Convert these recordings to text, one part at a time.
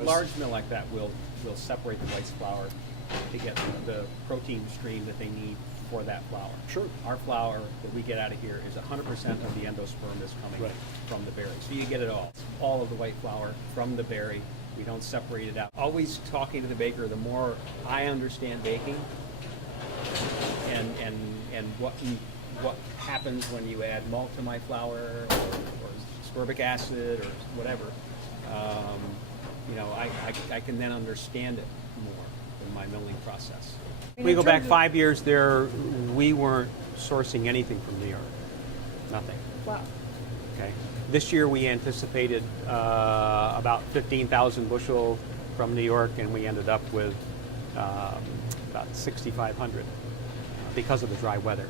A large mill like that will separate the rice flour to get the protein stream that they need for that flour. Sure. Our flour that we get out of here is 100% of the endosperm is coming from the berry. So you get it all of the white flour from the berry. We don't separate it out. Always talking to the baker, the more I understand baking and what happens when you add malt to my flour or ascorbic acid or whatever, I can then understand it more in my milling process. We go back 5 years there, we weren't sourcing anything from New York. Nothing. Wow. Okay. This year we anticipated about 15,000 bushel from New York, and we ended up with about 6,500 because of the dry weather.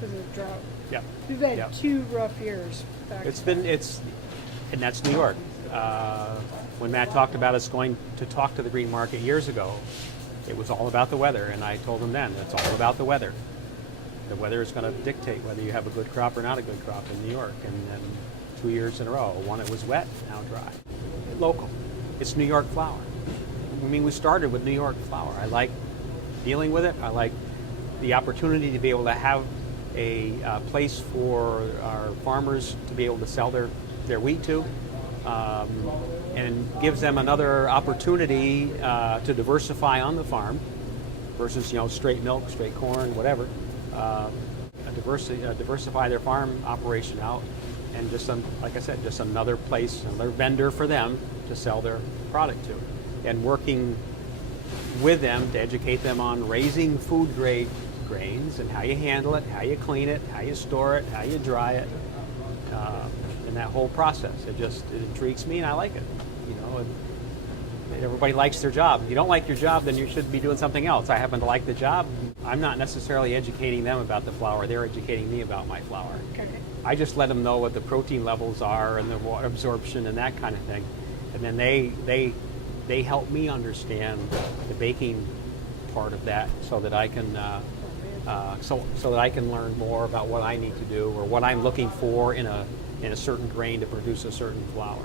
Because of the drought. Yep. We've had Yep. 2 rough years. And that's New York. When Matt talked about us going to talk to the green market years ago, it was all about the weather, and I told him then, it's all about the weather. The weather is going to dictate whether you have a good crop or not a good crop in New York. And then 2 years in a row, one it was wet, now dry. Local. It's New York flour. I mean, we started with New York flour. I like dealing with it. I like the opportunity to be able to have a place for our farmers to be able to sell their wheat to, and gives them another opportunity to diversify on the farm versus straight milk, straight corn, whatever. Diversify their farm operation out, and just like I said, just another place, another vendor for them to sell their product to, and working with them to educate them on raising food grade grains and how you handle it, how you clean it, how you store it, how you dry it, and that whole process. It intrigues me, and I like it. Everybody likes their job. If you don't like your job, then you should be doing something else. I happen to like the job. I'm not necessarily educating them about the flour. They're educating me about my flour. Okay. I just let them know what the protein levels are and the water absorption and that kind of thing. And then they help me understand the baking part of that, so that I can so that I can learn more about what I need to do or what I'm looking for in a certain grain to produce a certain flour.